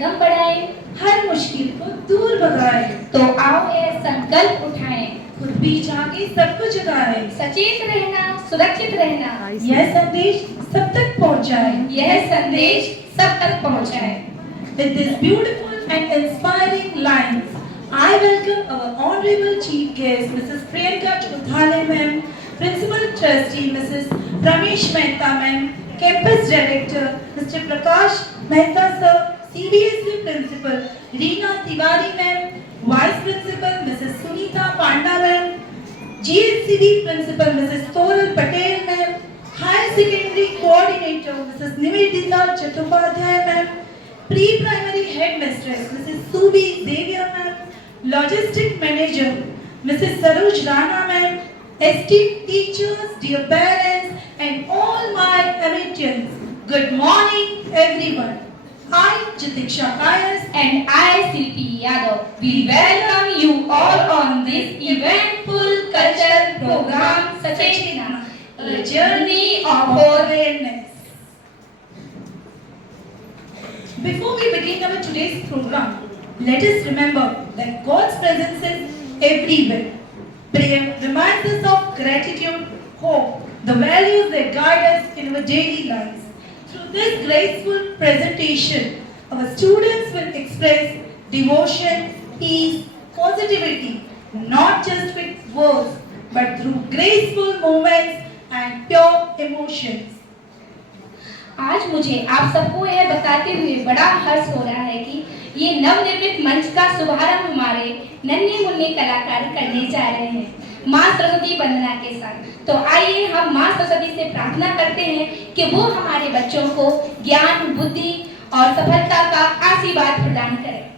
कदम बढ़ाएं, हर मुश्किल को दूर भगाए, तो आओ ये संकल्प उठाएं, खुद भी जागे सबको जगाए, सचेत रहना, सुरक्षित रहना, यह संदेश सब तक पहुंचाए, यह संदेश सब तक पहुंचाए। With these beautiful and inspiring lines, I welcome our honorable chief guest, Mrs. Priyanka Choudhary ma'am, Principal Trustee, Mrs. Ramesh Mehta ma'am, Campus Director, Mr. Prakash Mehta sir, CBSE Principal, Reena Tiwari ma'am, Vice Principal, Mrs. Sunita Panda ma'am, GSCD Principal, Mrs. Toral Patel ma'am, Higher Secondary Coordinator, Mrs. Nivedita Chattopadhyay ma'am, Pre-Primary Headmistress, Mrs. Subi Xavier ma'am, Logistic Manager, Mrs. Saroj Rana ma'am, esteemed teachers, dear parents, and all my amateurs. Good morning, everyone. I, Jitiksha Kayas, And I, Silpi Yadav, we welcome you all on this eventful cultural program, Sachena, a journey of awareness. Before we begin our today's program, let us remember that God's presence is everywhere. Prayer reminds us of gratitude, hope, the values that guide us in our daily lives. Through this graceful presentation, our students will express devotion, peace, positivity, not just with words, but through graceful movements and pure emotions. आज मुझे आप सबको यह बताते हुए बड़ा हर्ष हो रहा है कि ये नवनिर्मित मंच का शुभारंभ हमारे नन्हे मुन्ने कलाकार करने जा रहे हैं माँ सरस्वती वंदना के साथ। तो आइए हम माँ सरस्वती से प्रार्थना करते हैं कि वो हमारे बच्चों को ज्ञान, बुद्धि और सफलता का आशीर्वाद प्रदान करें।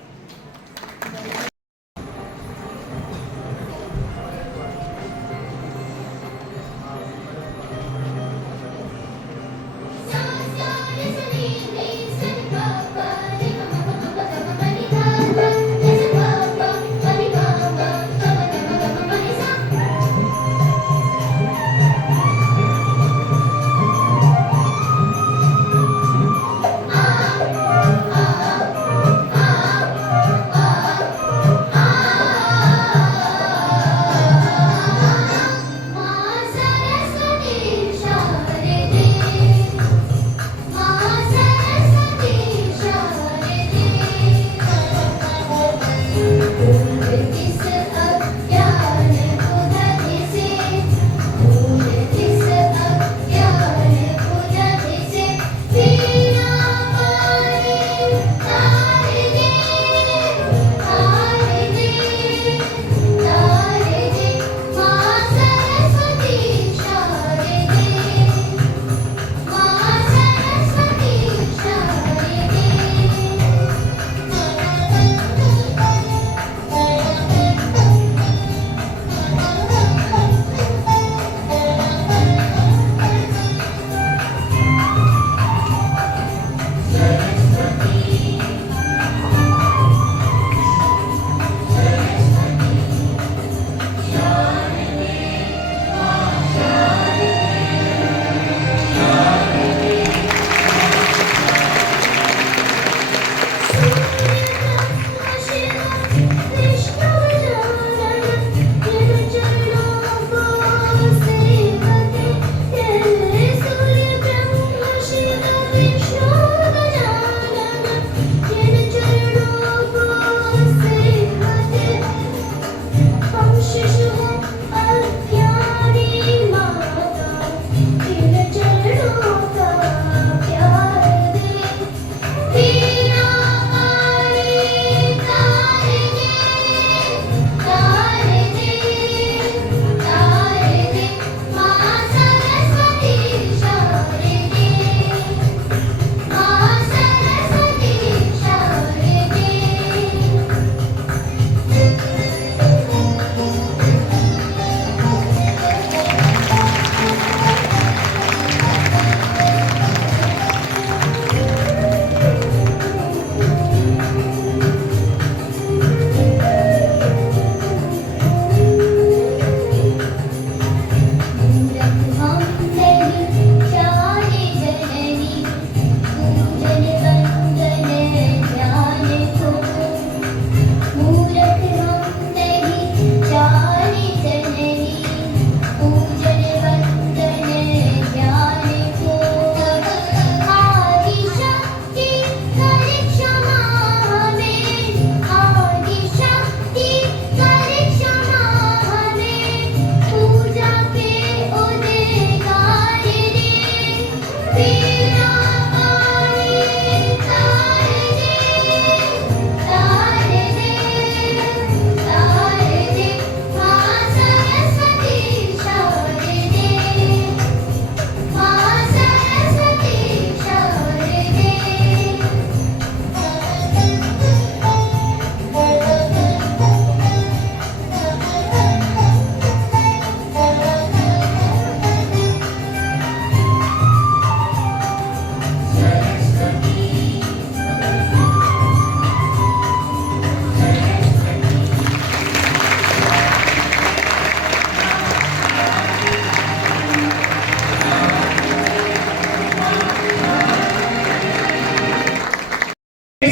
It's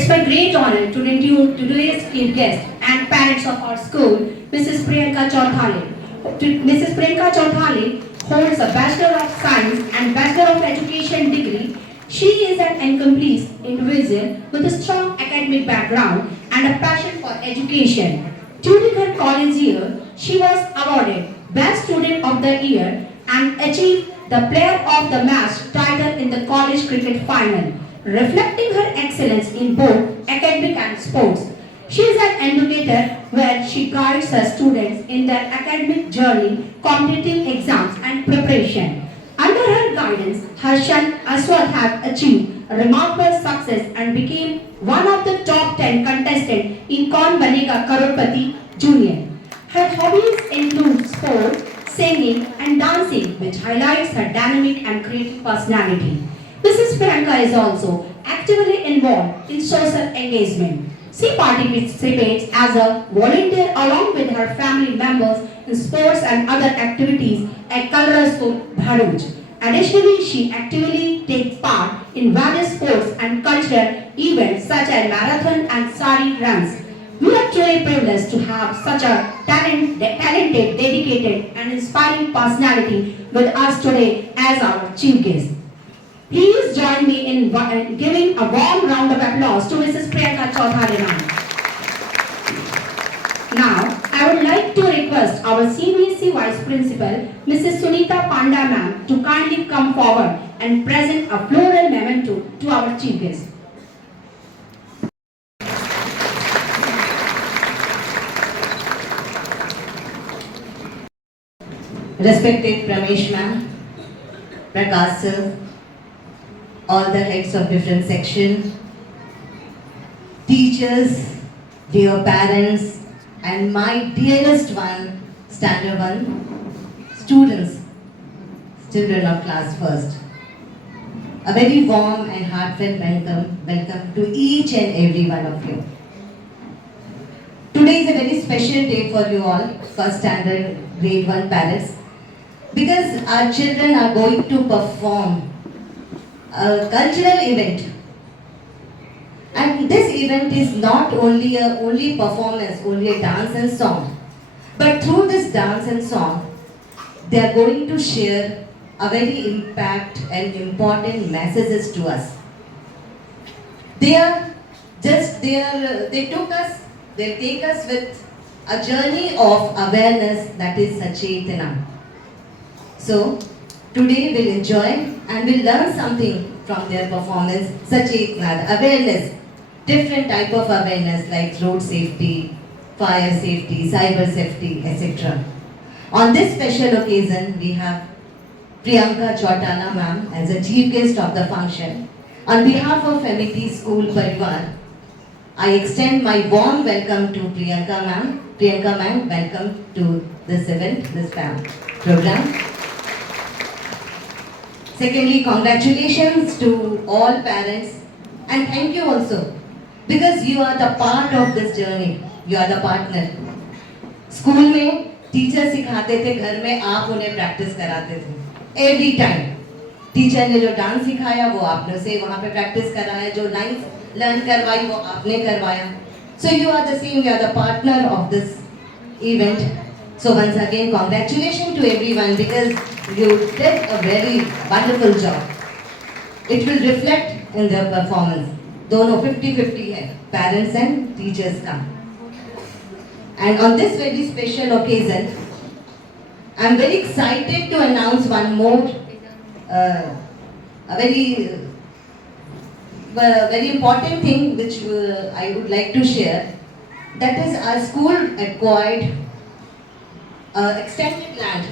my great honor to introduce today's guest and parents of our school, Mrs. Priyanka Chowthale. Mrs. Priyanka Chowthale holds a Bachelor of Science and Bachelor of Education degree. She is an accomplished individual with a strong academic background and a passion for education. During her college year, she was awarded Best Student of the Year and achieved the Player of the Match title in the college cricket final, reflecting her excellence in both academic and sports. She is an educator where she guides her students in their academic journey, competitive exams and preparation. Under her guidance, her son Aswad has achieved remarkable success and became one of the top 10 contestants in Kaun Banega Crorepati Junior. Her hobbies include sport, singing and dancing, which highlights her dynamic and creative personality. Mrs. Priyanka is also actively involved in social engagement. She participates as a volunteer along with her family members in sports and other activities at Kalra School, Bharuch. Additionally, she actively takes part in various sports and cultural events such as marathon and sari runs. We are truly privileged to have such a talented, dedicated and inspiring personality with us today as our chief guest. Please join me in giving a warm round of applause to Mrs. Priyanka Chowthale ma'am. Now, I would like to request our CBSE Vice Principal, Mrs. Sunita Panda ma'am, to kindly come forward and present a floral memento to our chief guest. Respected Pramesh ma'am, Prakash sir, all the heads of different sections, teachers, dear parents, and my dearest one, standard one, students, children of class first. A very warm and heartfelt welcome to each and every one of you. Today is a very special day for you all, first standard grade 1 parents, because our children are going to perform a cultural event. And this event is not only a performance, only a dance and song, but through this dance and song, they are going to share a very impact and important messages to us. They take us with a journey of awareness, that is Sachetana. So, today we'll enjoy and we'll learn something from their performance, Sachetana, awareness, different type of awareness like road safety, fire safety, cyber safety, etc. On this special occasion, we have Priyanka Chowthale ma'am as a chief guest of the function. On behalf of Amity School Parivar, I extend my warm welcome to Priyanka ma'am. Priyanka ma'am, welcome to this event, this program. Secondly, congratulations to all parents and thank you also because you are the part of this journey. You are the partner. School में teacher सिखाते थे, घर में आप उन्हें practice कराते थे every time. Teacher ने जो डांस सिखाया वो आपने से वहाँ पे प्रैक्टिस कराया, जो लाइन्स लर्न करवाई वो आपने करवाया. So you are the same, you are the partner of this event. So once again, congratulations to everyone because you did a very wonderful job. It will reflect in their performance. दोनों 50-50 है, parents and teachers का. And on this very special occasion, I am very excited to announce one more, a very important thing which I would like to share. That is our school acquired extended land,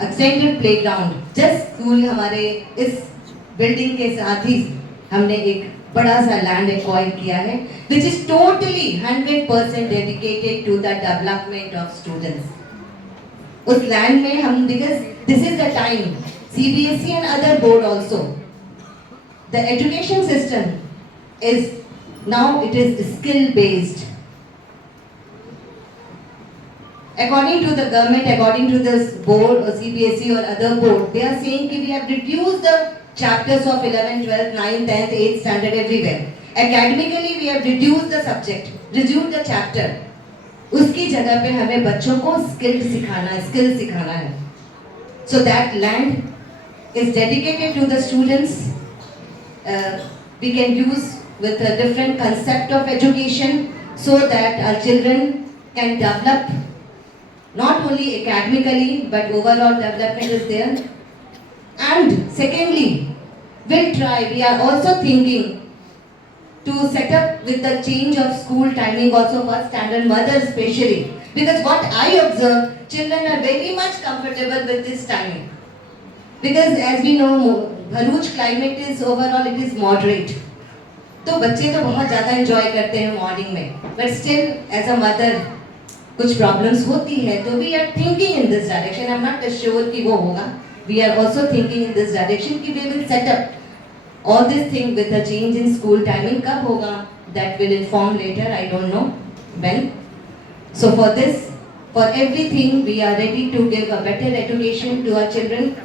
extended playground. Just school हमारे इस building के साथ ही हमने एक बड़ा सा land acquire किया है, which is totally 100% dedicated to the development of students. उस land में हम, because this is the time, CBSE and other board also, the education system is Now it is skill based. According to the government, according to this board or CBSE or other board, they are saying that we have reduced the chapters of 11, 12, 9, 10th, 8th standard everywhere. Academically, we have reduced the subject, reduced the chapter. उसकी जगह पे हमें बच्चों को skill सिखाना है. So that land is dedicated to the students. We can use with a different concept of education so that our children can develop not only academically but overall development is there. And secondly, we are also thinking to set up with the change of school timing also for standard mothers especially, because what I observe, children are very much comfortable with this timing, because as we know Bharuch climate is overall it is moderate, तो बच्चे तो बहुत ज़्यादा enjoy करते हैं morning में, but still as a mother कुछ problems होती है, तो we are thinking in this direction. I'm not sure कि वो होगा. We are also thinking in this direction कि we will set up all this thing with a change in school timing. कब होगा? That will inform later. I don't know when. So for this, for everything, we are ready to give a better education to our children,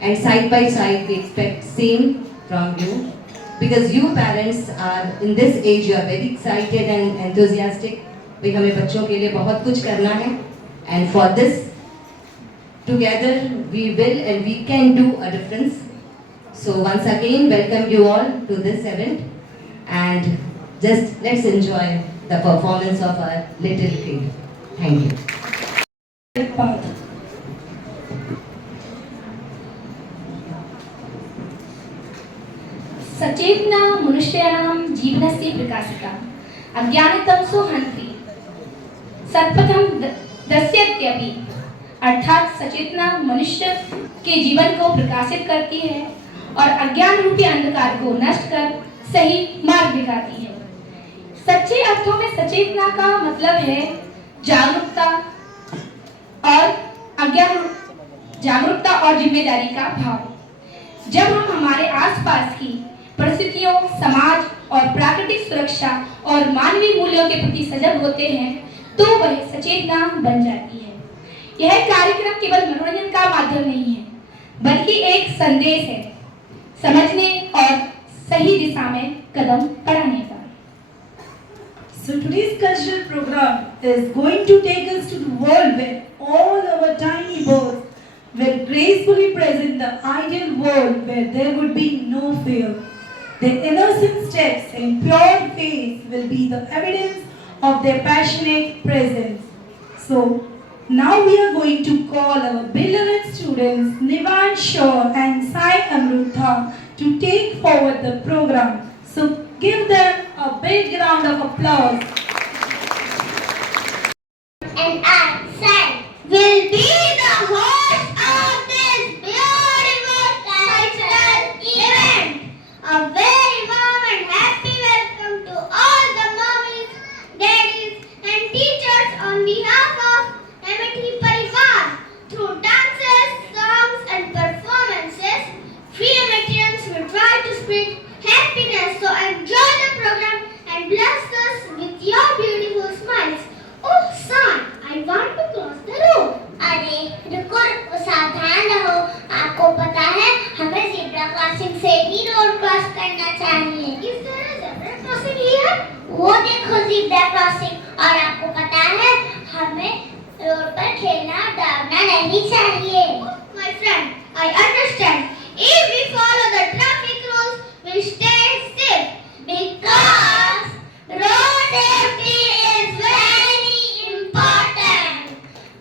and side by side we expect same from you, because you parents are in this age, you are very excited and enthusiastic. भी हमें बच्चों के लिए बहुत कुछ करना है, and for this together we will and we can do a difference. So once again, welcome you all to this event, and just let's enjoy the performance of our little kid. Thank you. सचेतना मनुष्याणां जीवनस्य प्रकाशिका अज्ञानतमसो हन्ति सत्पथं दर्शयत्यपि, अर्थात सचेतना मनुष्य के जीवन को प्रकाशित करती है और अज्ञान रूपी अंधकार को नष्ट कर सही मार्ग दिखाती है. सच्चे अर्थों में सचेतना का मतलब है जागरूकता और जिम्मेदारी का भाव. जब हम हमारे आसपास की परिस्थितियों, समाज और प्राकृतिक सुरक्षा और मानवीय मूल्यों के प्रति सजग होते हैं, तो वह सचेतना बन जाती है. यह कार्यक्रम केवल मनोरंजन का माध्यम नहीं है, बल्कि एक संदेश है समझने और सही दिशा में कदम बढ़ाने का. So today's cultural program is going to take us to the world where all our tiny birds will gracefully present the ideal world where there would be no fear. Their innocent steps and pure faith will be the evidence of their passionate presence. So now we are going to call our beloved students Nivan Shaw and Sai Amrutha to take forward the program. So give them a big round of applause. And I, Sai, will be the host of this beautiful cultural event. A very warm and happy welcome to all the mommies, daddies and teachers on behalf of Amity Parivar. Through dances, songs and performances, Free Amitians will try to spread happiness. So enjoy the program and bless us with your beautiful smiles. Oh son, I want to cross the road. अरे रुको रुको, सावधान रहो. आपको पता है हमें zebra crossing से ही रोड क्रॉस करना चाहिए. Is there a zebra crossing here? वो देखो ज़ेब्रा क्रॉसिंग. और आपको पता है हमें रोड पर खेलना दौड़ना नहीं चाहिए. My friend, I understand. If we follow the traffic rules, we stay safe. Because road safety is very important.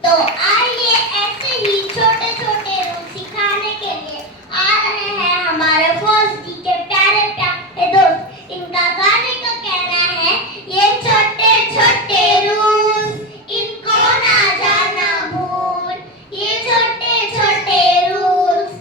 तो आइए ऐसे ही छोटे छोटे रूल सिखाने के लिए आ रहे हैं हमारे फौजी के प्यारे प्यारे दोस्त. इनका गाने का कहना है, ये छोटे छोटे रूल्स इनको ना जाना भूल. ये छोटे छोटे रूल्स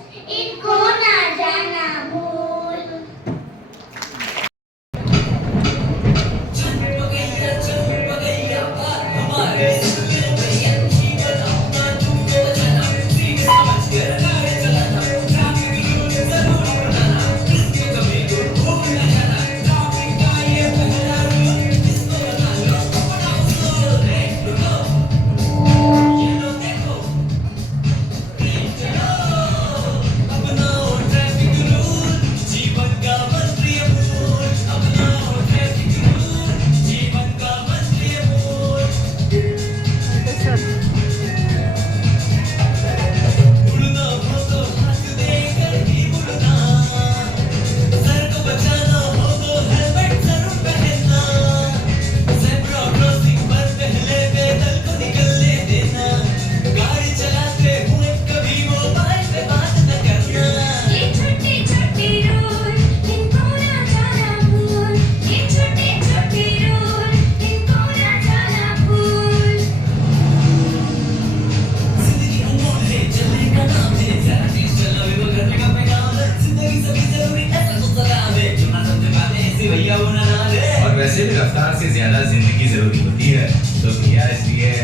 वैसे भी रफ्तार से ज्यादा जिंदगी जरूरी होती है, तो भैया इसलिए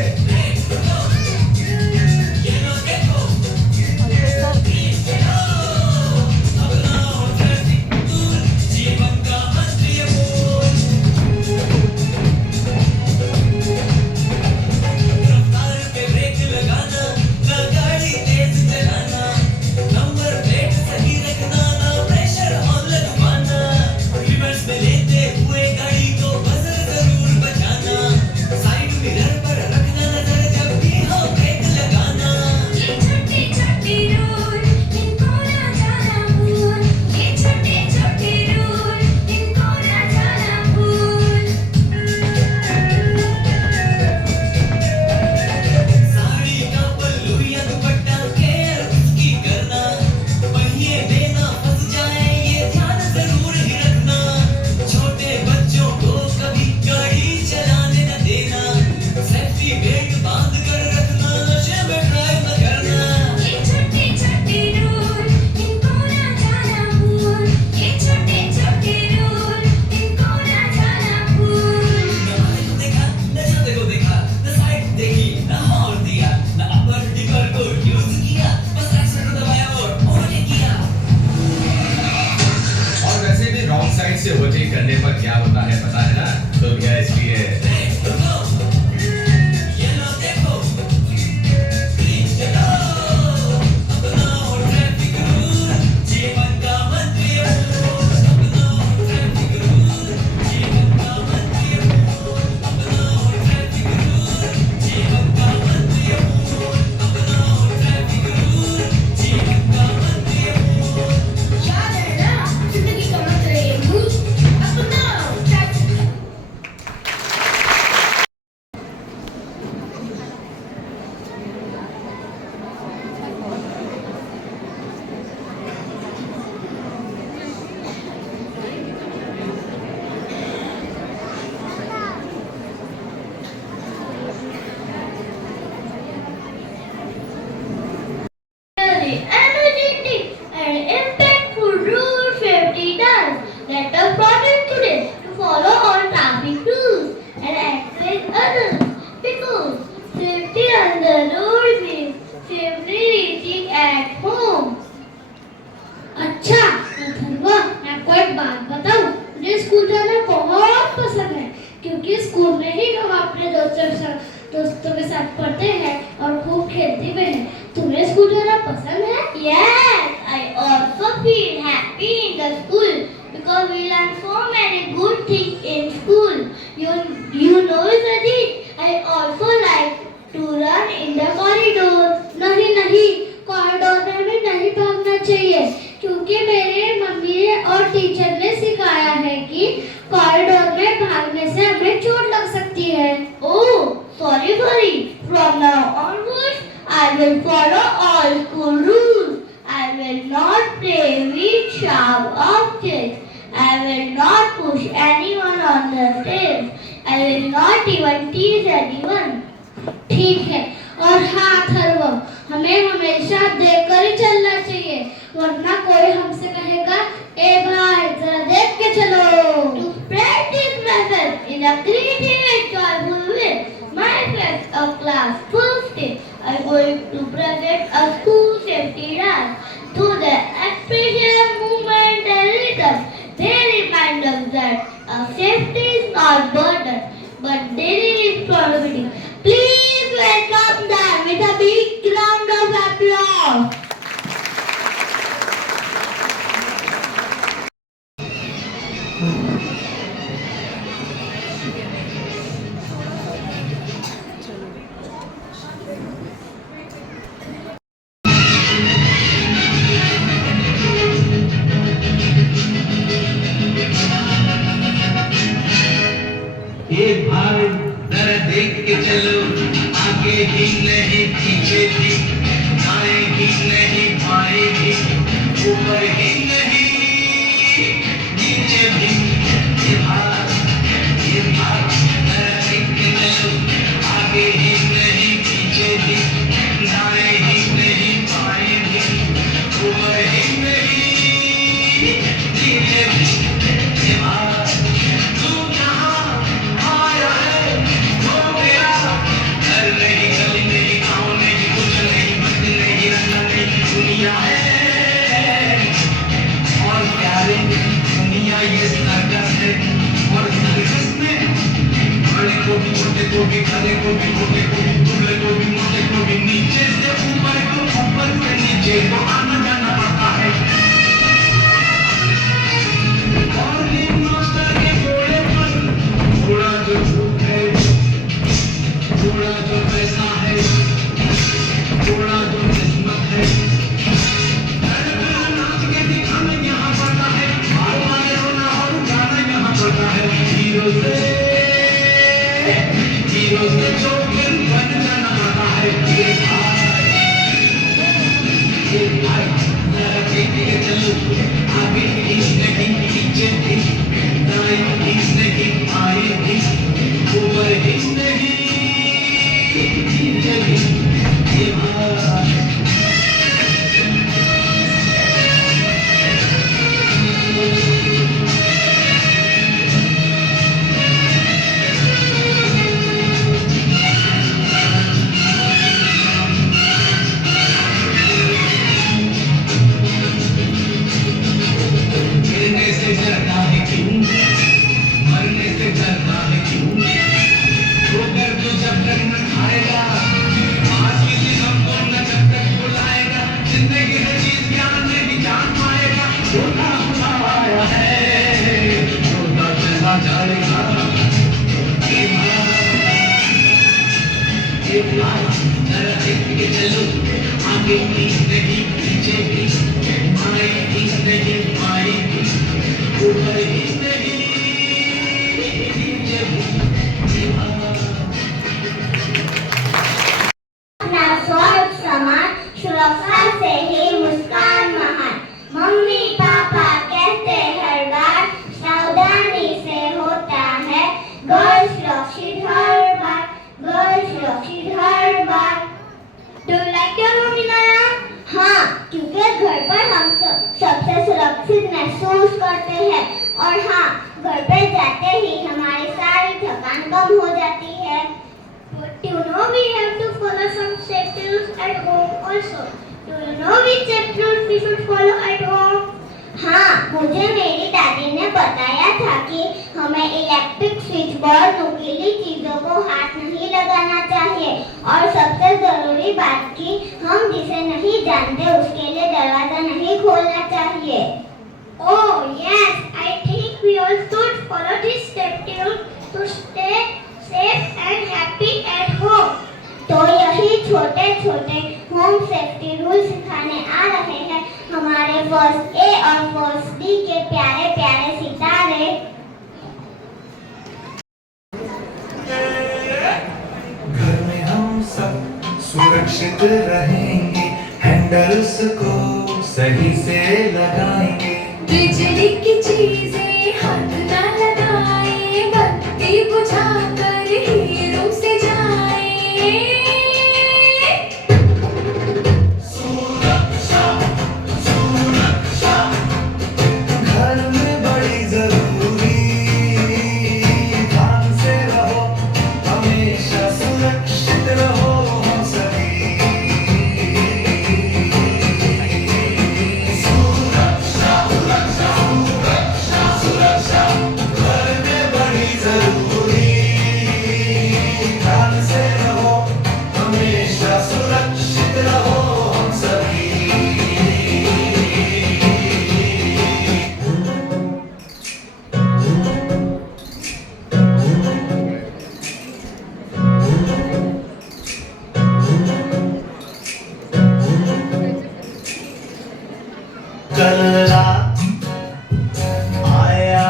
से ओवरटेक करने पर क्या होता है पता है ना, तो भैया इसलिए energetic and impactful rule safety does. Let us promise today to follow all traffic rules and act with others, because safety on the road means safely reaching at home. अच्छा अथर्वा, मैं आपको एक बात बताऊं, मुझे स्कूल जाना बहुत पसंद है, क्योंकि स्कूल में ही हम अपने दोस्तों के साथ पढ़ते हैं और खूब खेलते भी हैं। तुम्हें स्कूल जाना पसंद है? Yes, I also feel happy in the school because we learn so many good things in school. You know, Sajid, I also like to run in the corridors. नहीं, कॉरिडोर में भी नहीं भागना चाहिए, क्योंकि मेरे मम्मी और टीचर ने सिखाया है कि कॉरिडोर में भागने से हमें चोट लग सकती है। Oh, sorry. From now onwards, I will follow all school rules. I will not play with sharp objects. I will not push anyone on the stairs. I will not even tease anyone. ठीक है, और हाँ अथर्व, हमें हमेशा देखकर ही चलना चाहिए, वरना कोई हमसे कहेगा, ए भाई जरा देख के चलो। To spread this message in a creative and joyful way, my friends of class first day are going to present a school safety dance. Through the expression, movement and rhythm, they remind us that safety is not burden but daily responsibility. Please welcome them with a big round of applause. एक भाई जरा देख के चलो, आगे भी नहीं पीछे भी, दाएं भी नहीं बाएं भी, ऊपर ही नहीं नीचे भी। ये भाई जरा देख के चलो, आगे ही नहीं पीछे भी, दाएं ही नहीं बाएं भी, ऊपर ही नहीं नीचे भी। ये भाई तू यहाँ को भी खरे को भी मोटे को भी दुबले को भी मोटे को भी नीचे से ऊपर को ऊपर से नीचे को आना जाना पड़ता है और हिंदुस्तान के घोड़े पर घोड़ा जो झूठ है घोड़ा जो पैसा है घोड़ा जो किस्मत है नाच के दिखाना यहाँ पड़ता है मारे होना और गाना यहाँ पड़ता है हीरो से जो फिर बन जाना पड़ता है ये भाई जरा देख के चलो आगे ही नहीं पीछे ही दाएं ही नहीं बाएं ही ऊपर ही नहीं नीचे ही ये भाई गिरने से डरना है क्यों मरने से डरना है क्यों ठोकर जो जब तक न खाएगा आज किसी हमको न जब तक बुलाएगा जिंदगी है चीज ज्ञान नहीं जान पाएगा छोटा आया है छोटा चला जाएगा ये भाई जरा देख के चलो आगे भी नहीं पीछे भी आए भी नहीं आए भी ऊपर ही नहीं नीचे भी ये भाई अपना स्वर्ग समान सुरक्षा से ही मुस्कान महान मम्मी पापा कहते हर बार सावधानी से होता है घर सुरक्षित हर बार घर सुरक्षित हर बार Do you like your mummy Naya? हाँ, क्योंकि घर पर हम सबसे सुरक्षित महसूस करते हैं और हाँ, घर पे जाते ही हमारी सारी थकान कम हो जाती है। But you know we have to follow some safety rules at home also. Do you know which safety rules we should follow at home? हाँ, मुझे मेरी दादी ने बताया था कि हमें इलेक्ट्रिक स्विच बोर्ड नुकीली चीजों को हाथ नहीं लगाना चाहिए और सबसे जरूरी बात कि हम जिसे नहीं जानते उसके लिए दरवाजा नहीं खोलना चाहिए। Oh yes, I think we all should follow this safety rule to stay safe and happy at home. तो यही छोटे छोटे होम सेफ्टी रूल सिखाने आ रहे हैं हमारे फर्स्ट ए और फर्स्ट डी के प्यारे प्यारे सितारे। घर में हम सब सुरक्षित रहेंगे हैंडल्स को सही से लगाएंगे बिजली की चीजें हाथ न लगाए बत्ती बुझाकर ही रूम से जाए घर में बड़ी जरूरी ध्यान से रहो हमेशा सुरक्षित रहो हम सभी सुरक्षा घर में बड़ी जरूरी ध्यान से रहो हमेशा सुरक्षित रहो हम सभी कल रात आया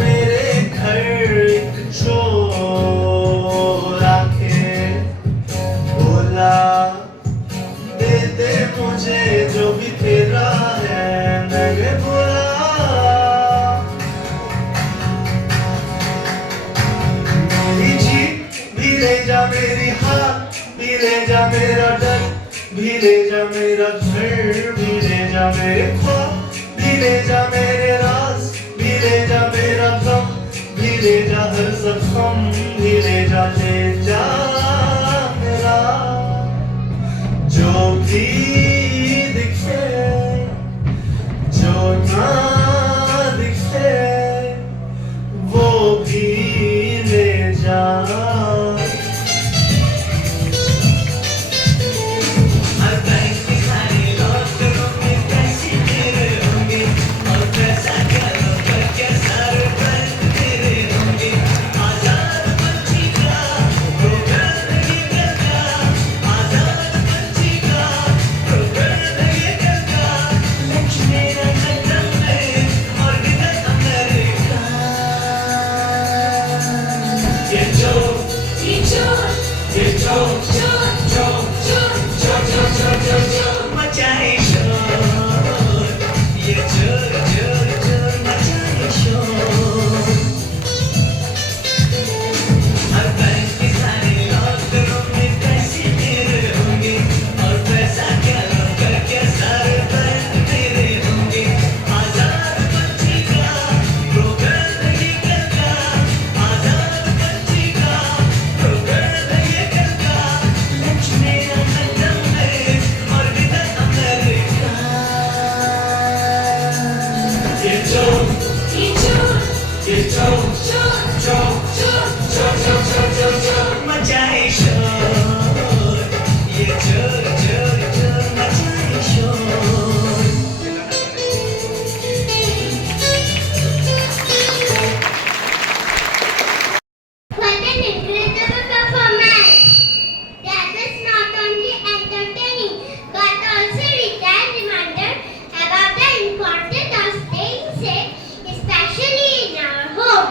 मेरे घर एक चोर आके बोला दे दे मुझे जो भी तेरा है मैंने बोला मेरी जीत भी ले जा मेरी हाथ भी ले जा मेरा डर भी ले जा मेरा घर भी ले जा मेरे ख्वाब भी ले जा मेरे राज भी ले जा मेरा गम भी ले जा हर जख्म भी ले जा मेरा जो भी दिखे जो ना दिखे वो भी ले जा मचाए शोर, ये जोर जोर जोर मचाए शोर। हर बैंक के सारे लॉकरों में पैसे तेरे होंगे, और पैसा क्या लॉकर क्या सारे बैंक तेरे होंगे। आजाद बच्ची का प्रोग्राम ये कल का, आजाद बच्ची का प्रोग्राम ये कल का। लंच में आनंदम में और विदा अमेरिका। ये चोर मचाए शोर, ये जोर जोर जोर मचाए शोर। What an incredible performance! That was not only entertaining but also a reminder about the importance of staying safe, especially in our home.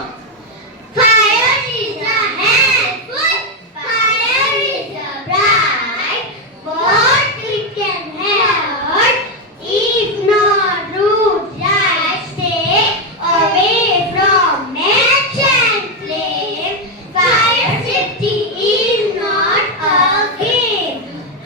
Fire is a helpful, fire is a bright, but it can hurt if not rooted right. Stay away from match and flame. Fire safety is not a game.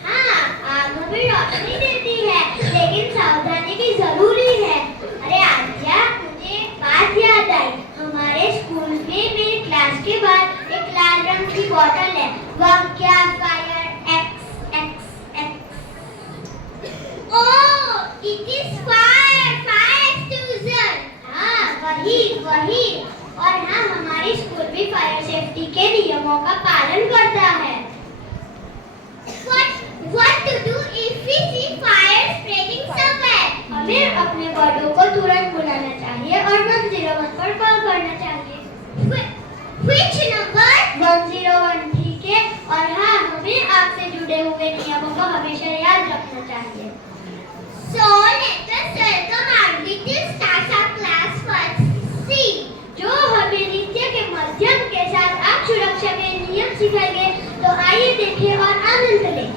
हाँ, आग हमें रोशनी देती है, लेकिन सावधानी भी जरूरी है। अरे आद्या, मुझे एक बात याद आई। हमारे स्कूल में मेरी क्लास के बाद एक लाल रंग की बॉटल है। वह क्या fire x. Oh, it is fire extinguisher. हाँ, वही। और हाँ, हमारी स्कूल भी फायर सेफ्टी के नियमों का पालन करता है। What to do if we see fire spreading somewhere? हमें अपने बड़ों को तुरंत बुलाना चाहिए और 101 पर कॉल करना चाहिए। Which number? 101, ठीक है। और हाँ, हमें आग से जुड़े हुए नियमों को हमेशा याद रखना चाहिए। So let us welcome our little stars of class 1C, जो हमें नृत्य के माध्यम के साथ आग सुरक्षा के नियम सिखाएंगे। तो आइए देखें और आनंद लें।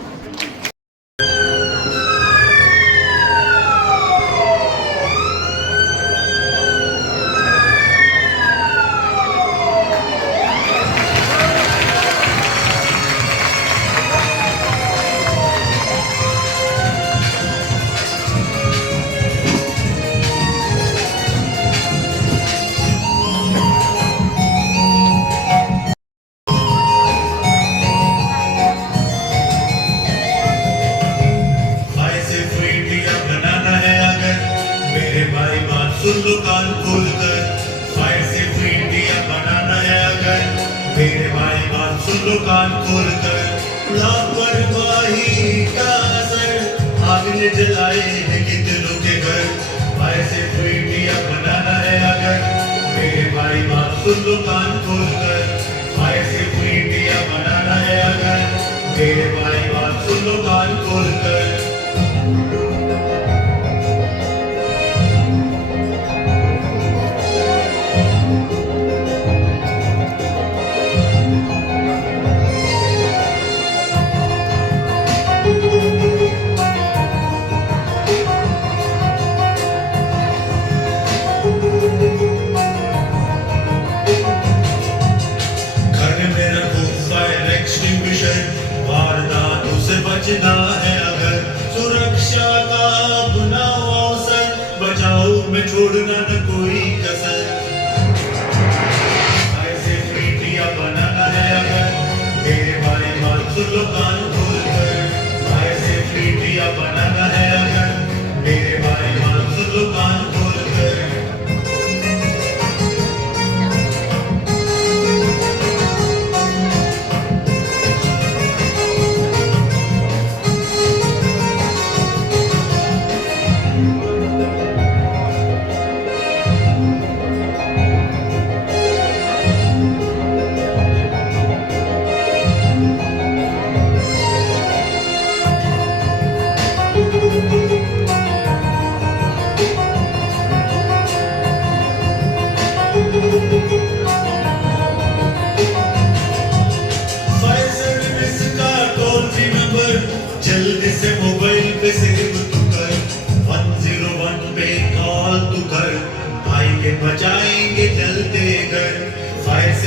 भाई से फ्रीडिया बनाना है अगर, मेरे भाई बात सुन लो कान खोल कर। भाई से फ्रीडिया बनाना है अगर, मेरे भाई बात सुन लो कान खोल कर। लापरवाही का असर आग ने जलाए हैं कितनों के घर। भाई से फ्रीडिया बनाना है अगर, मेरे भाई बात सुन लो कान खोल कर। भाई से फ्रीडिया बनाना है अगर, मेरे भाई बात सुन लो कान खोल कर।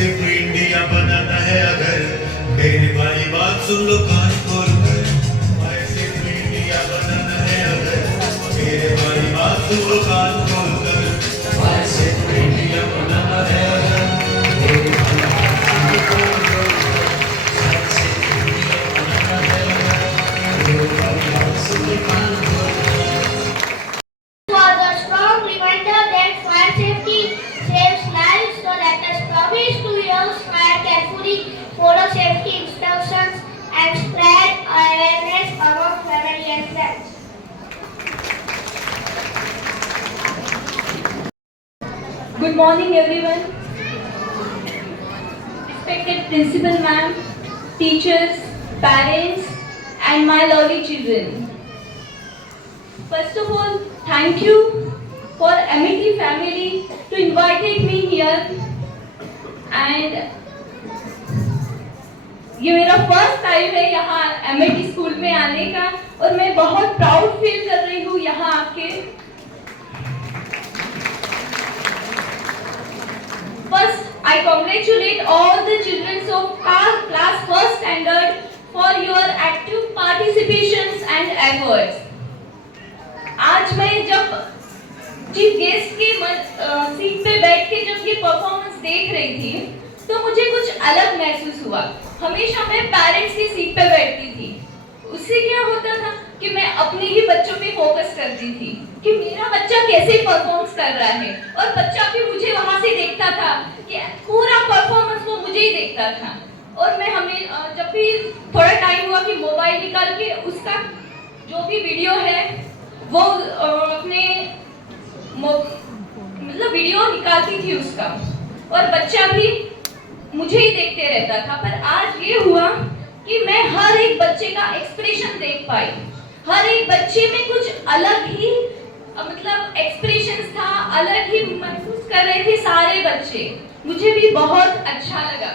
सिर्फ इंडिया बनाना है अगर मेरी भाई बात सुन लो कान खोल कर मैं सिर्फ इंडिया बनाना है अगर मेरे भाई बात सुन लो कान खोल कर मैं सिर्फ इंडिया बनाना है अगर मेरे भाई बात सुन लो कान खोल कर मैं सिर्फ इंडिया बनाना है अगर मेरे भाई बात सुन लो कान खोल कर was a strong reminder that fire safety saves lives, so let us promise to use fire carefully, follow safety instructions, and spread awareness among family and friends. Good morning, everyone. Respected principal ma'am, teachers, parents, and my lovely children. First of all, thank you for Amity family to invited me here. And ये मेरा first time है यहाँ Amity school में आने का और मैं बहुत प्राउड फील कर रही हूँ यहाँ आके. First, I congratulate all the children of class first standard for your active participations and efforts. आज मैं जब चीफ गेस्ट के सीट पे बैठ के जब ये परफॉर्मेंस देख रही थी तो मुझे कुछ अलग महसूस हुआ. हमेशा मैं पेरेंट्स की सीट पे बैठती थी. उससे क्या होता था कि मैं अपने ही बच्चों पे फोकस करती थी कि मेरा बच्चा कैसे परफॉर्म कर रहा है और बच्चा भी मुझे वहां से देखता था कि पूरा परफॉर्मेंस वो मुझे ही देखता था. और मैं हमें जब भी थोड़ा टाइम हुआ कि मोबाइल निकाल के उसका जो भी वीडियो है वो अपने मतलब वीडियो निकालती थी उसका और बच्चा भी मुझे ही देखते रहता था. पर आज ये हुआ कि मैं हर एक बच्चे का एक्सप्रेशन देख पाई. हर एक बच्चे में कुछ अलग ही मतलब एक्सप्रेशंस था, अलग ही महसूस कर रहे थे सारे बच्चे. मुझे भी बहुत अच्छा लगा.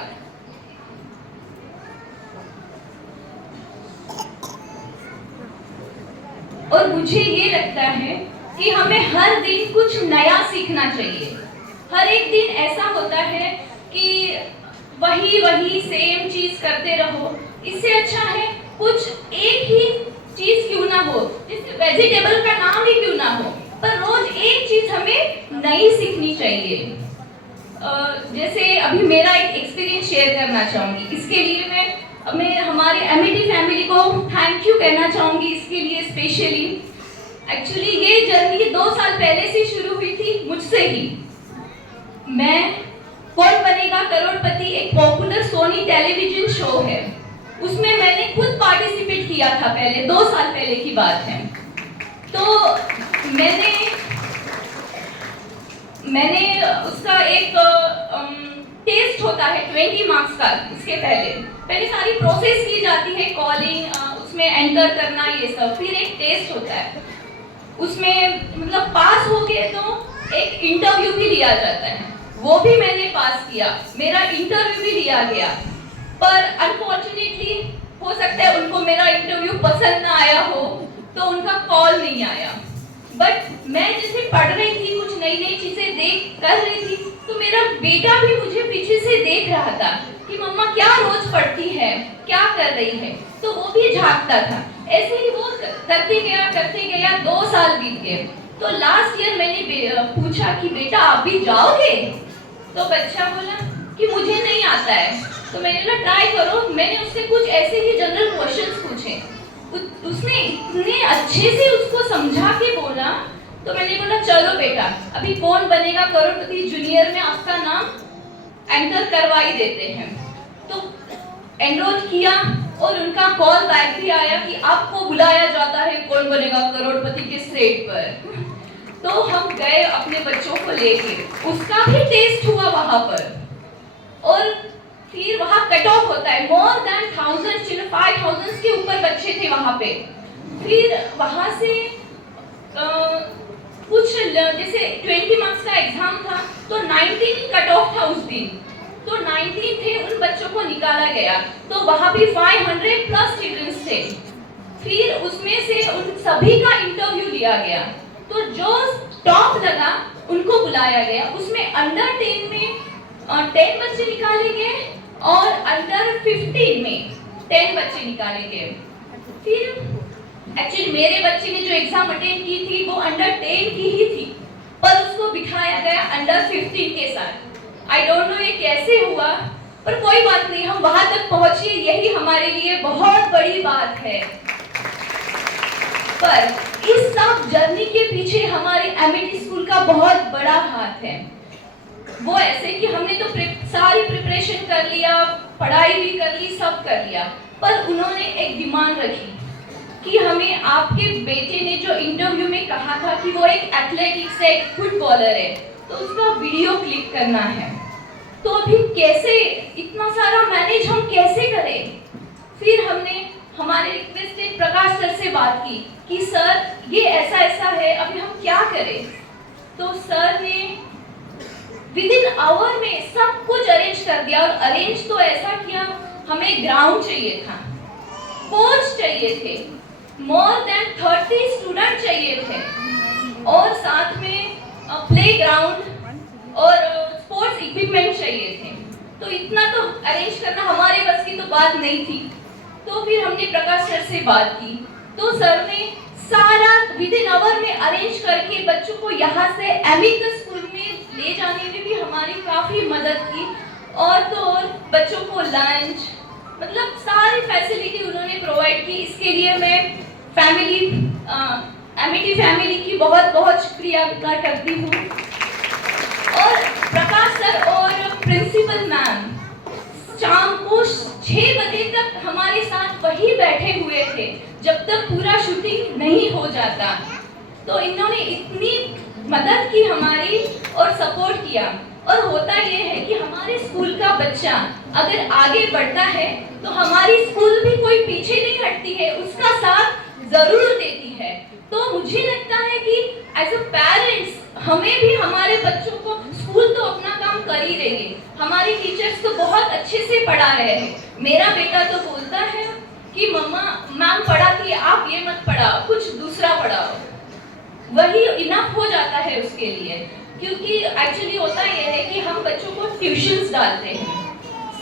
और मुझे ये लगता है कि हमें हर दिन कुछ नया सीखना चाहिए. हर एक दिन ऐसा होता है कि वही सेम चीज करते रहो. इससे अच्छा है कुछ एक ही चीज क्यों ना हो, जैसे वेजिटेबल का नाम ही क्यों ना हो, पर रोज एक चीज हमें नई सीखनी चाहिए. जैसे अभी मेरा एक एक्सपीरियंस शेयर करना चाहूंगी. इसके लिए मैं हमारे एमिटी फैमिली को थैंक यू कहना चाहूंगी इसके लिए स्पेशली. एक्चुअली ये जर्नी 2 साल पहले से शुरू हुई थी मुझसे ही. मैं कौन बनेगा करोड़पति एक पॉपुलर सोनी टेलीविजन शो है, उसमें मैंने खुद पार्टिसिपेट किया था पहले. 2 साल पहले की बात है. तो मैंने उसका एक टेस्ट होता है 20 मार्क्स का. इसके पहले सारी प्रोसेस की जाती है, कॉलिंग, उसमें एंटर करना, ये सब. फिर एक टेस्ट होता है, उसमें मतलब पास हो गए तो एक इंटरव्यू भी लिया जाता है. वो भी मैंने पास किया, मेरा इंटरव्यू भी लिया गया. पर अनफॉर्चुनेटली हो सकता है उनको मेरा इंटरव्यू पसंद ना आया हो तो उनका कॉल नहीं आया. बट मैं जैसे पढ़ रही थी, कुछ नई चीजें देख कर रही थी, तो मेरा बेटा भी मुझे पीछे से देख रहा था कि मम्मा क्या रोज पढ़ती है, क्या कर रही है. तो वो भी झांकता था. ऐसे ही वो करते गया 2 साल बीत गए. तो लास्ट ईयर मैंने पूछा कि बेटा आप भी जाओगे? तो बच्चा बोला कि मुझे नहीं आता है. तो मैंने बोला ट्राई करो. मैंने उससे कुछ ऐसे ही जनरल क्वेश्चंस पूछे. उसने इतने अच्छे से उसको समझा के बोला. तो मैंने बोला चलो बेटा अभी कौन बनेगा करोड़पति जूनियर में आपका नाम एंटर करवा ही देते हैं. तो एनरोल किया और उनका कॉल बैक भी आया कि आपको बुलाया जाता है कौन बनेगा करोड़पति के स्टेज पर. तो हम गए अपने बच्चों को लेके. उसका भी टेस्ट हुआ वहां पर और फिर वहां कट ऑफ होता है. मोर देन 1000 5000 के ऊपर बच्चे थे वहां पे. फिर वहां से कुछ जैसे 20 मार्क्स का एग्जाम था तो 19 कट ऑफ था उस दिन. तो 19 थे, उन बच्चों को निकाला गया. तो वहां भी 500 प्लस चिल्ड्रंस थे. फिर उसमें से उन सभी का इंटरव्यू लिया गया. तो जो टॉप लगा उनको बुलाया गया. उसमें अंडर 10 में 10 बच्चे निकाले गए और अंडर 15 में 10 बच्चे निकाले गए। फिर एक्चुअली मेरे बच्चे ने जो एग्जाम अटेंड की थी वो अंडर 10 की ही थी, पर उसको बिठाया गया अंडर 15 के साथ। आई डोंट नो ये कैसे हुआ, पर कोई बात नहीं, हम वहां तक पहुंचे, यही हमारे लिए बहुत बड़ी बात है। पर इस सब जर्नी के पीछे हमारे एमिटी स्कूल का बहुत बड़ा हाथ है। वो ऐसे कि हमने तो सारी प्रिपरेशन कर लिया, पढ़ाई भी कर ली, सब कर लिया, पर उन्होंने एक डिमांड रखी कि हमें आपके बेटे ने जो इंटरव्यू में कहा था कि वो एक एथलेटिक्स से एक फुटबॉलर है, तो उसका वीडियो क्लिक करना है। तो अभी कैसे इतना सारा मैनेज हम कैसे करें? फिर हमने हमारे रिक्वेस्टेड प्रकाश सर से बात की कि सर ये ऐसा ऐसा है, अभी हम क्या करें? तो सर ने विद इन आवर में सब कुछ अरेंज कर दिया, और अरेंज तो ऐसा किया, हमें ग्राउंड चाहिए था, कोच चाहिए थे, मोर देन 30 स्टूडेंट चाहिए थे, और साथ में प्ले ग्राउंड और स्पोर्ट्स इक्विपमेंट चाहिए थे। तो इतना तो अरेंज करना हमारे बस की तो बात नहीं थी। तो फिर हमने प्रकाश सर से बात की, तो सर ने सारा विद इन आवर में अरेंज करके बच्चों को यहाँ से एमिकस स्कूल में ले जाने में भी हमारी काफ़ी मदद की, और तो और बच्चों को लंच, मतलब सारी फैसिलिटी उन्होंने प्रोवाइड की। इसके लिए मैं फैमिली एमिटी फैमिली की बहुत बहुत शुक्रिया अदा करती हूँ। और प्रकाश सर और प्रिंसिपल मैम शाम को 6 बजे तक हमारे साथ वही बैठे हुए थे जब तक पूरा शूटिंग नहीं हो जाता। तो इन्होंने इतनी मदद की हमारी और सपोर्ट किया। और होता ये है कि हमारे स्कूल का बच्चा अगर आगे बढ़ता है तो हमारी स्कूल भी कोई पीछे नहीं हटती है, उसका साथ जरूर देती है। तो मुझे लगता है कि एज अ पेरेंट्स हमें भी हमारे बच्चों को, स्कूल तो अपना काम कर ही रही है, हमारी टीचर्स तो बहुत अच्छे से पढ़ा रहे हैं। मेरा बेटा तो बोलता है कि मम्मा मैम पढ़ाती है, आप ये मत पढ़ाओ, कुछ दूसरा पढ़ाओ, वही इनफ हो जाता है उसके लिए। क्योंकि एक्चुअली होता यह है कि हम बच्चों को ट्यूशंस डालते हैं।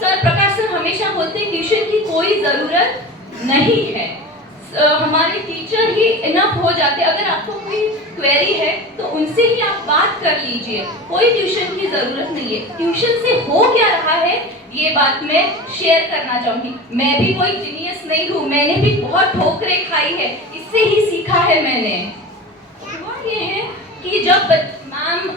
सर प्रकाश सर हमेशा बोलते हैं ट्यूशन की कोई ज़रूरत नहीं है, हमारे टीचर ही इनफ हो जाते। अगर आपको कोई क्वेरी है तो उनसे ही आप बात कर लीजिए, कोई ट्यूशन की ज़रूरत नहीं है। ट्यूशन से हो क्या रहा है ये बात मैं शेयर करना चाहूँगी। मैं भी कोई जीनियस नहीं हूँ, मैंने भी बहुत ठोकरें खाई है, इससे ही सीखा है मैंने। हुआ ये है कि जब मैम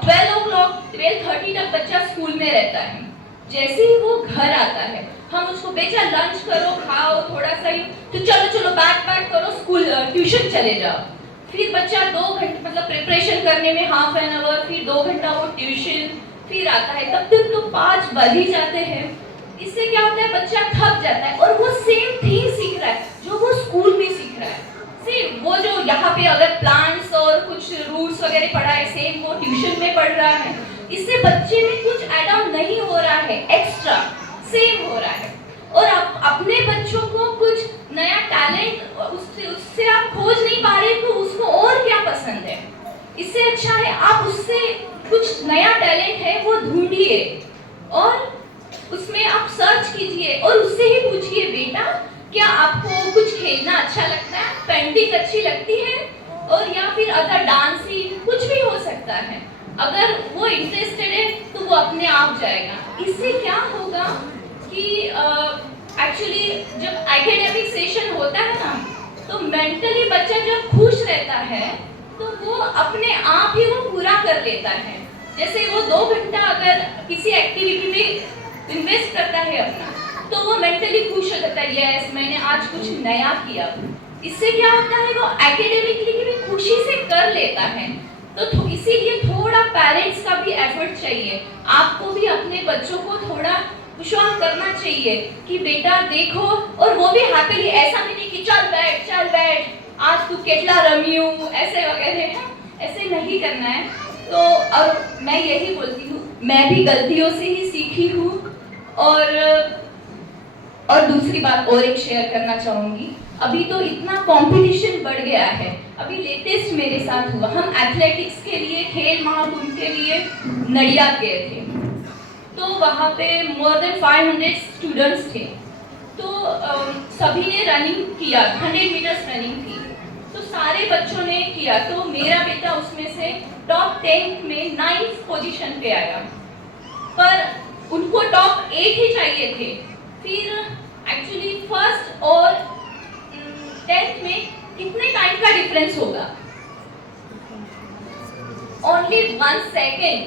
12:30 तक बच्चा स्कूल में रहता है, जैसे ही वो घर आता है हम उसको बेचा लंच करो, खाओ थोड़ा सा ही, तो चलो चलो बैग पैक करो, स्कूल ट्यूशन चले जाओ। फिर बच्चा 2 घंटे मतलब प्रिपरेशन करने में हाफ एन आवर, फिर 2 घंटा वो ट्यूशन, फिर आता है, तब तक तो 5 बज ही जाते हैं। इससे क्या होता है बच्चा थक जाता है और वो सेम थिंग सीख रहा है जो वो स्कूल में सीख रहा है। सेम वो जो यहाँ पे अगर प्लान्स और कुछ रूल्स वगैरह पढ़ा है, सेम वो ट्यूशन में पढ़ रहा है। इससे बच्चे में कुछ ऐड ऑन नहीं हो रहा है, एक्स्ट्रा सेम हो रहा है। और आप अपने बच्चों को कुछ नया टैलेंट उससे आप खोज नहीं पा रहे तो उसको और क्या पसंद है। इससे अच्छा है आप उससे कुछ नया टैलेंट है वो ढूंढिए और उसमें आप सर्च कीजिए और उससे ही पूछिए बेटा क्या आपको कुछ खेलना अच्छा लगता है, पेंटिंग अच्छी लगती है, और या फिर अगर डांसिंग कुछ भी हो सकता है। अगर वो इंटरेस्टेड है तो वो अपने आप जाएगा। इससे क्या होगा कि एक्चुअली जब एकेडमिक सेशन होता है ना तो मेंटली बच्चा जब खुश रहता है तो वो अपने आप ही वो पूरा कर लेता है। जैसे वो 2 घंटा अगर किसी एक्टिविटी में इन्वेस्ट करता है अपना तो वो मेंटली खुश हो जाता है, यस मैंने आज कुछ नया किया। इससे क्या होता है वो एकेडमिकली भी खुशी से कर लेता है। तो इसीलिए थोड़ा पेरेंट्स का भी एफर्ट चाहिए, आपको भी अपने बच्चों को थोड़ा पुश ऑन करना चाहिए कि बेटा देखो, और वो भी हैप्पीली, ऐसा भी नहीं कि चल बैठ आज तू केटला रमियो ऐसे वगैरह, ऐसे नहीं करना है। तो और मैं यही बोलती हूँ मैं भी गलतियों से ही सीखी हूँ। और दूसरी बात और एक शेयर करना चाहूँगी, अभी तो इतना कंपटीशन बढ़ गया है। अभी लेटेस्ट मेरे साथ हुआ, हम एथलेटिक्स के लिए खेल महाकुंभ के लिए नडियाद गए थे। तो वहाँ पे मोर देन 500 स्टूडेंट्स थे। तो सभी ने रनिंग किया, 100 मीटर्स रनिंग की, तो सारे बच्चों ने किया। तो मेरा बेटा उसमें से टॉप 10 में 9th पोजीशन पे आया, पर उनको टॉप 8 ही चाहिए थे। फिर एक्चुअली फर्स्ट और 10th में कितने टाइम का डिफरेंस होगा? Only 1 second.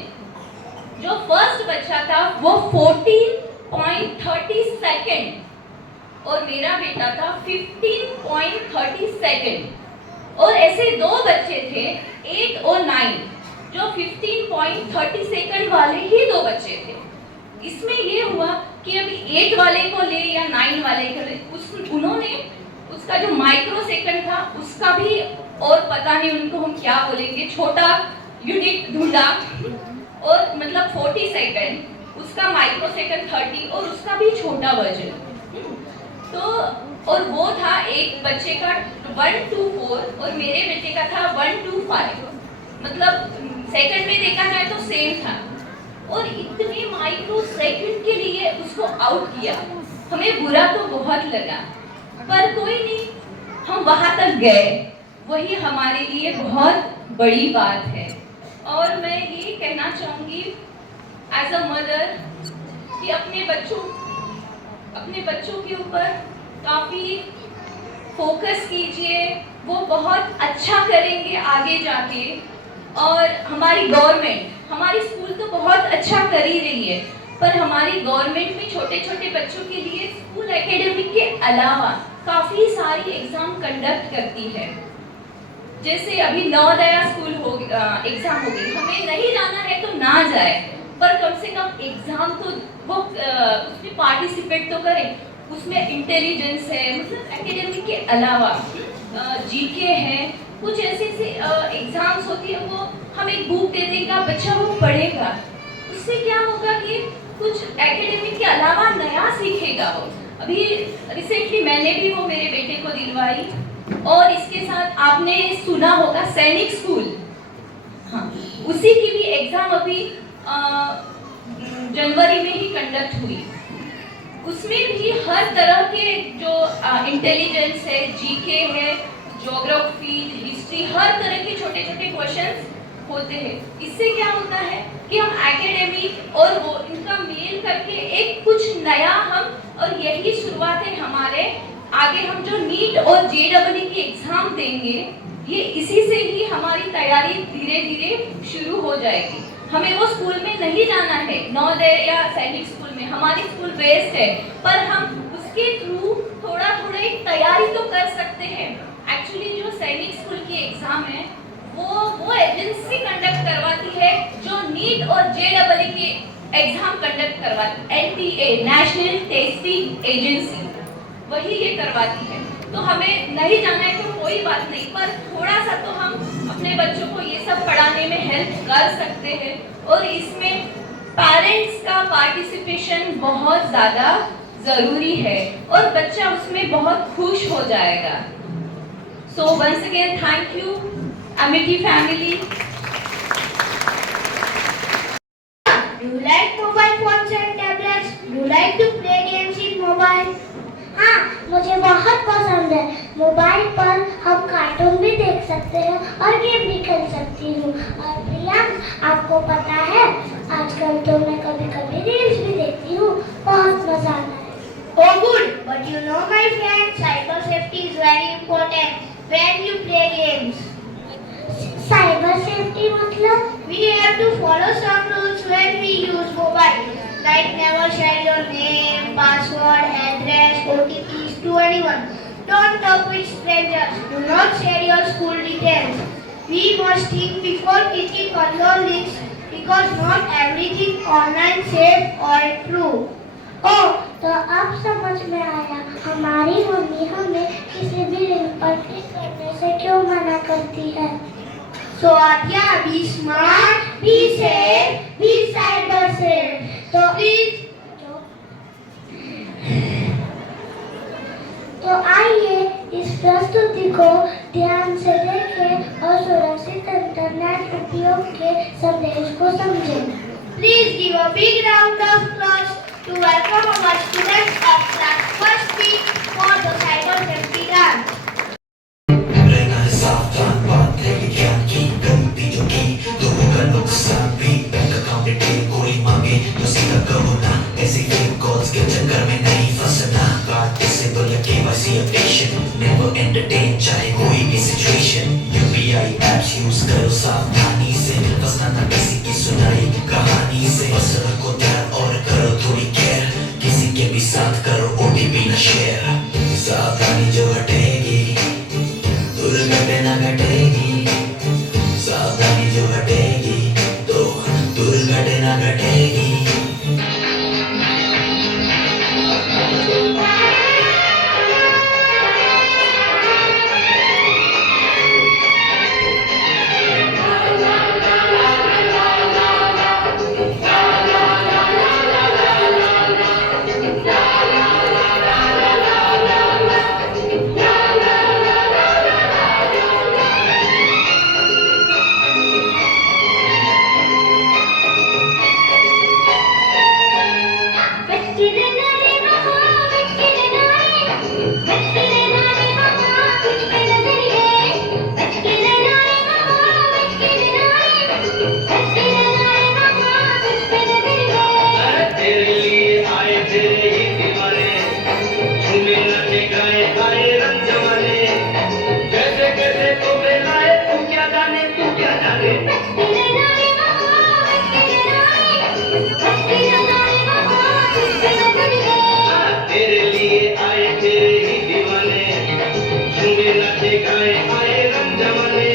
जो फर्स्ट बच्चा था वो 14.30 सेकेंड और मेरा बेटा था 15.30 सेकेंड। और ऐसे दो बच्चे थे 8 और 9, जो 15.30 सेकेंड वाले ही दो बच्चे थे। इसमें ये हुआ कि अभी 8 वाले को ले या 9 वाले को ले, उन्होंने उसका जो माइक्रो सेकंड था उसका भी, और पता नहीं उनको हम क्या बोलेंगे, छोटा यूनिट ढूंढा, और मतलब 40 सेकंड, उसका माइक्रो सेकंड 30 और उसका भी छोटा वर्जन। तो और वो था एक बच्चे का 1 to 4 और मेरे बेटे का था 1 to 5, मतलब सेकंड में देखा जाए तो सेम था। और इतने माइक्रो सेकंड के लिए उसको आउट किया। हमें बुरा तो बहुत लगा, पर कोई नहीं, हम वहां तक गए, वही हमारे लिए बहुत बड़ी बात है। और मैं ये कहना चाहूँगी एज अ मदर कि अपने बच्चों के ऊपर काफ़ी फोकस कीजिए, वो बहुत अच्छा करेंगे आगे जाके। और हमारी गवर्नमेंट, हमारी स्कूल तो बहुत अच्छा कर ही रही है, पर हमारी गवर्नमेंट भी छोटे छोटे बच्चों के लिए स्कूल एकेडमिक के अलावा काफ़ी सारी एग्ज़ाम कंडक्ट करती है। जैसे अभी नवोदया स्कूल एग्ज़ाम हो गई, हमें नहीं जाना है तो ना जाए, पर कम से कम एग्ज़ाम तो वो उसमें पार्टिसिपेट तो करें। उसमें इंटेलिजेंस है, मतलब एकेडमिक के अलावा जीके है, कुछ ऐसे एग्ज़ाम्स होती है, वो हम एक बुक दे देगा, बच्चा वो पढ़ेगा, उससे क्या होगा कि कुछ एकेडमिक के अलावा नया सीखेगा वो। अभी रिसेंटली मैंने भी वो मेरे बेटे को दिलवाई। और इसके साथ आपने सुना होगा सैनिक स्कूल, हाँ, उसी की भी एग्ज़ाम अभी जनवरी में ही कंडक्ट हुई। उसमें भी हर तरह के जो इंटेलिजेंस है, जीके है, ज्योग्राफी, हिस्ट्री, हर तरह के छोटे छोटे क्वेश्चंस होते हैं। इससे क्या होता है कि हम एकेडमिक और वो इनका मेल करके एक कुछ नया हम, और यही शुरुआत है हमारे आगे, हम जो नीट और JEE की एग्ज़ाम देंगे, ये इसी से ही हमारी तैयारी धीरे धीरे शुरू हो जाएगी। हमें वो स्कूल में नहीं जाना है, नवोदय या सैनिक स्कूल में, हमारी स्कूल बेस्ट है, पर हम उसके थ्रू थोड़ा थोड़ा एक तैयारी तो कर सकते हैं। एक्चुअली जो सैनिक स्कूल की एग्ज़ाम है वो एजेंसी कंडक्ट करवाती है जो नीट और JEE की एग्ज़ाम कंडक्ट करवाती है, NTA, नेशनल टेस्टिंग एजेंसी, वही ये करवाती है। तो हमें नहीं जाना है तो कोई बात नहीं, पर थोड़ा सा तो हम अपने बच्चों को ये सब पढ़ाने में हेल्प कर सकते हैं। और इसमें पेरेंट्स का पार्टिसिपेशन बहुत ज़्यादा ज़रूरी है और बच्चा उसमें बहुत खुश हो जाएगा। So once again thank you Amity family. Do you like mobile phones and tablets? Do you like to play games in mobile? हाँ, मुझे बहुत पसंद है। मोबाइल पर हम कार्टून भी देख सकते हैं और गेम भी खेल सकती हूँ। और प्रियांक, आपको पता है आजकल तो मैं कभी कभी रील्स भी देखती हूँ, बहुत मजा आता है। Oh good, but you know my friend, cyber safety is very important when you play games. Cyber safety मतलब? We have to follow some rules when we use mobile. Like never share your name, password, address, OTPs to anyone. Don't talk with strangers. Do not share your school details. We must think before clicking on your links because not everything online safe or true. Oh, तो अब समझ में आया हमारी mummy हमें किसी भी link पर क्लिक करने से क्यों मना करती है। So Adya, be smart, be safe, be cyber safe. तो प्लीज तो आइए इस प्रस्तुति को ध्यान से देखें और सुरक्षित इंटरनेट उपयोग के संदेश को समझें। Please give a big round of applause to welcome our students of class first B for the cyber safety dance. रहना है सावधान, बात है विज्ञान की, गरीबी जो की तो होगा नुकसान भी। बैंक अकाउंट डिटेल कोई मांगे तो सीधा कहो ना, ऐसे फेक कॉल्स के चक्कर में नहीं फंसना। बात डिसेबल या KYC अपडेशन, नेवर एंटरटेन चाहे कोई भी सिचुएशन। UPI एप्स यूज करो सावधानी से, फंसना ना किसी की सुनाई कहानी से। बस रखो ध्यान और करो थोड़ी केयर, किसी के भी साथ करो OTP ना शेयर। सावधानी जो हटेगी दुर्घटना घटेगी, सावधानी जो हटेगी तो दुर्घटना घटेगी। तेरे लिए आए तेरे ही दीवाने, झूमे नाचे गाए आए रंग जमाने। कैसे कैसे तो बेलाए तू क्या जाने, तू क्या जाने। तेरे लिए आए तेरे ही दीवाने, झूमे नाचे गाए आए रंग जमाने।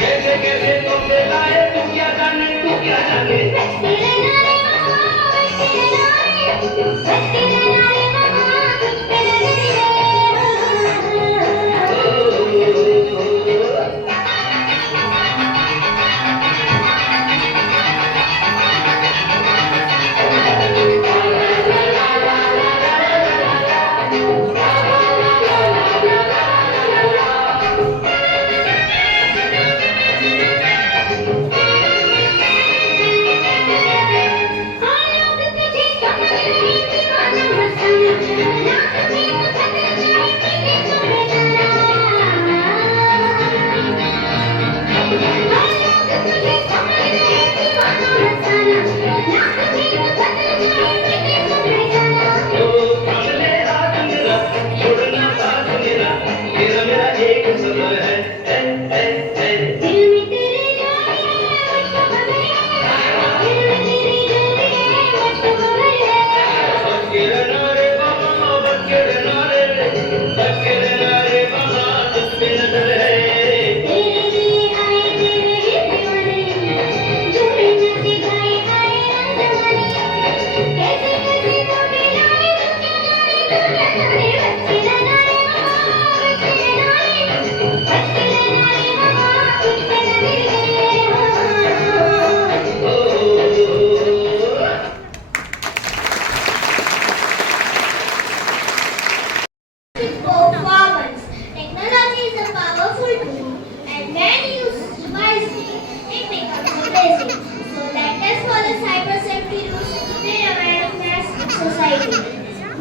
कैसे कैसे तो बेलाए तू क्या जाने, तू क्या जाने। Performance. Technology is a powerful tool, and when used wisely, it becomes amazing. So let us follow cyber safety rules to spread awareness in society.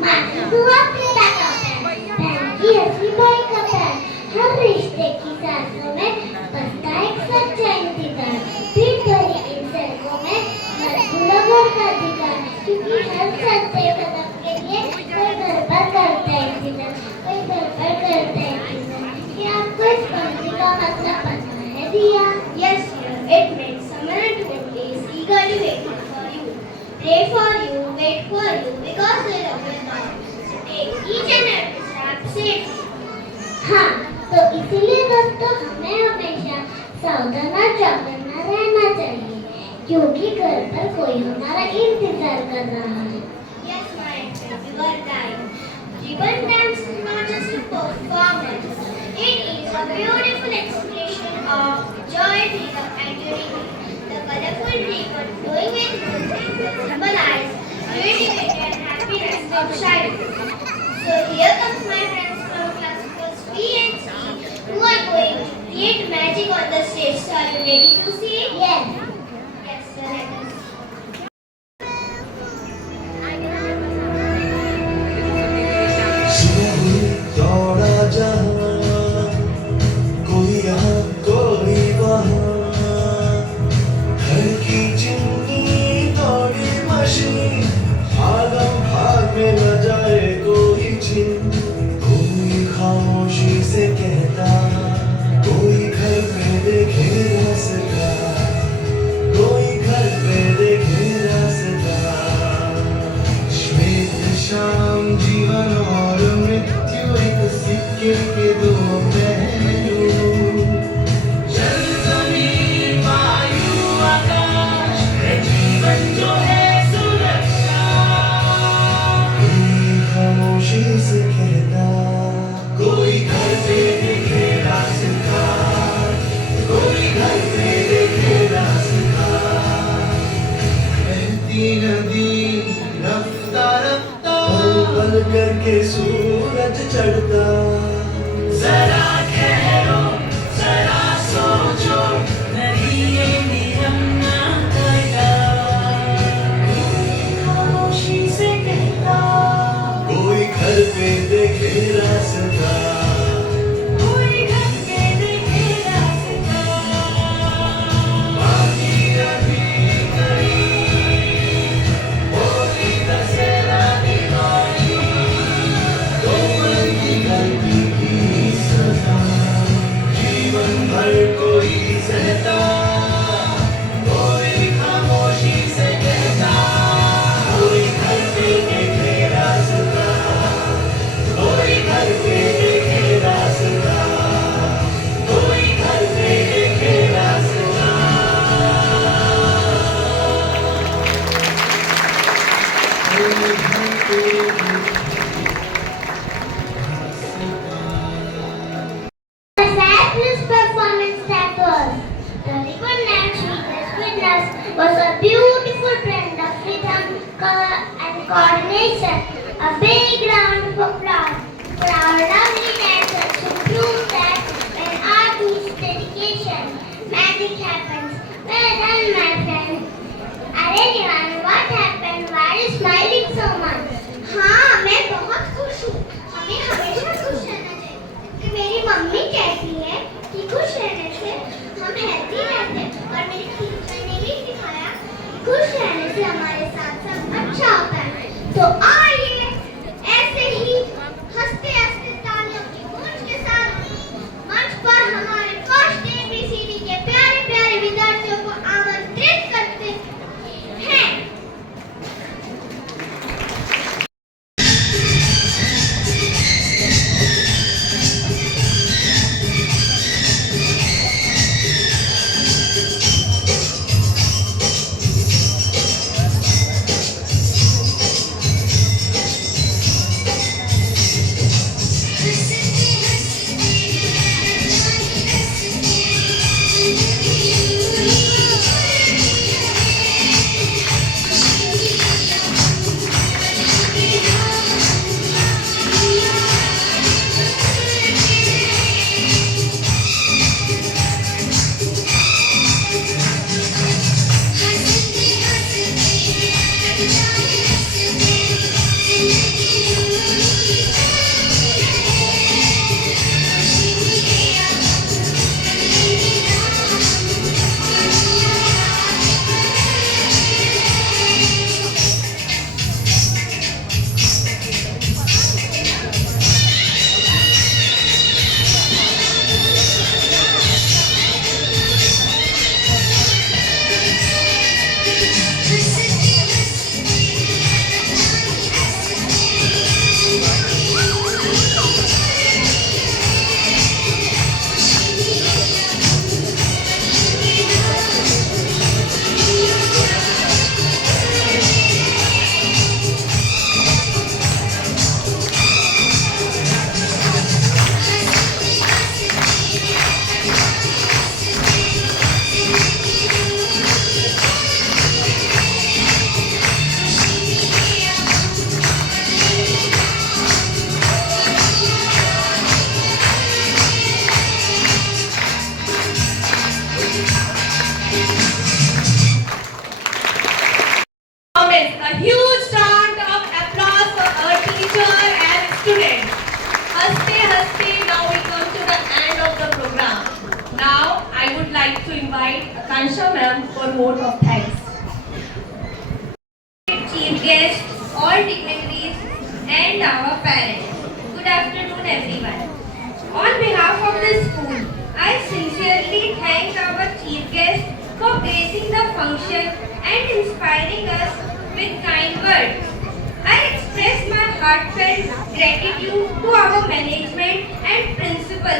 माटी हुआ पेड़ा का पैर, पैर की असली बॉय का पैर, हर रिश्ते की सांसों में बसता एक सच्चा इंतजार। पीठ भरी इन सड़कों में मजबूर घर का अधिकार, क्योंकि हर चलते कदम के लिए कोई घर पर करता है इंतजार, कोई घर पर करता है इंतजार। क्या आपको इस पंक्ति का मतलब पता है दिया? Yes, dear. It means someone at home is eagerly waiting for you. Pray for you, wait for you, because they love you now. So take each and every step safely. हाँ, तो इसीलिए दोस्तों हमें हमेशा सावधान और चौकन्ना रहना चाहिए, क्योंकि घर पर कोई हमारा इंतजार कर रहा है। Yes, my friend, you are right. Ribbon dance is not just a performance; it is a beautiful expression of joy, freedom, and unity. The colorful ribbon flowing with music symbolize creativity and happiness of childhood. So here comes my friends from classes B and C who are going to create magic on the stage. So are you ready to see? Yes. Yes, sir. Let us. जीवन और मृत्यु एक सिक्के के दो पहलू। जल जमीन वायु आकाश है जीवन जो है सुरक्षा। कोई खामोशी से कहता, कोई घर पे देखे रास्ता, कोई घर पे देखे रास्ता। बहती नदी रफ्ता रफ्ता, पल करके सूरज चढ़ता। जरा ठहरो, जरा सोचो, नहीं ये नियम ना करता। खामोशी से कहता, कोई घर पे देखे रास्ता, कोई घर पे देखे रास्ता। बाकी अभी कहीं होली दशहरा दिवाली, कोमल की गलती की सजा, जीवन भर कोई सहता, कोई खामोशी से कहता। कोई घर पे देखे रास्ता, कोई घर पे देखे रास्ता, कोई घर पे देखे रास्ता। कोई घर पे The fabulous performance that was. The ribbon dance we just witnessed was a beautiful blend of rhythm, color and coordination. A big round of applause for our lovely dancers who prove that when art meets dedication, magic happens. Well done, my friend. अरे निवान, what happened? Why are you smiling so much? हाँ, मैं बहुत खुश हूँ। हमें हमेशा खुश रहना चाहिए। क्योंकि मेरी मम्मी कहती है कि खुश रहने से हम हेल्दी रहते हैं, और मेरी टीचर ने भी सिखाया कि खुश रहने से हमारे साथ सब अच्छा होता है। तो आइए ऐसे ही हंसते हंसते तालियों की गूंज के साथ मंच पर हमारे फर्स्ट ABCD के प्यारे प्यारे विद्यार्थियों को आमंत्रित करते हैं। A huge round of applause for our teacher and students. Haste haste, now we come to the end of the program. Now I would like to invite Akansha ma'am for vote of thanks. Chief guests, all dignitaries, and our parents. Good afternoon, everyone. On behalf of the school, I sincerely thank our chief guest for gracing the function and inspiring us with kind words. I express my heartfelt gratitude to our management and principal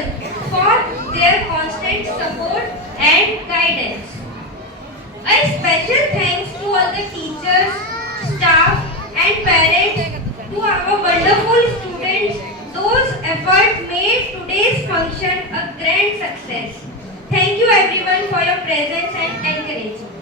for their constant support and guidance. A special thanks to all the teachers, staff and parents, to our wonderful students. Those efforts made today's function a grand success. Thank you everyone for your presence and encouragement.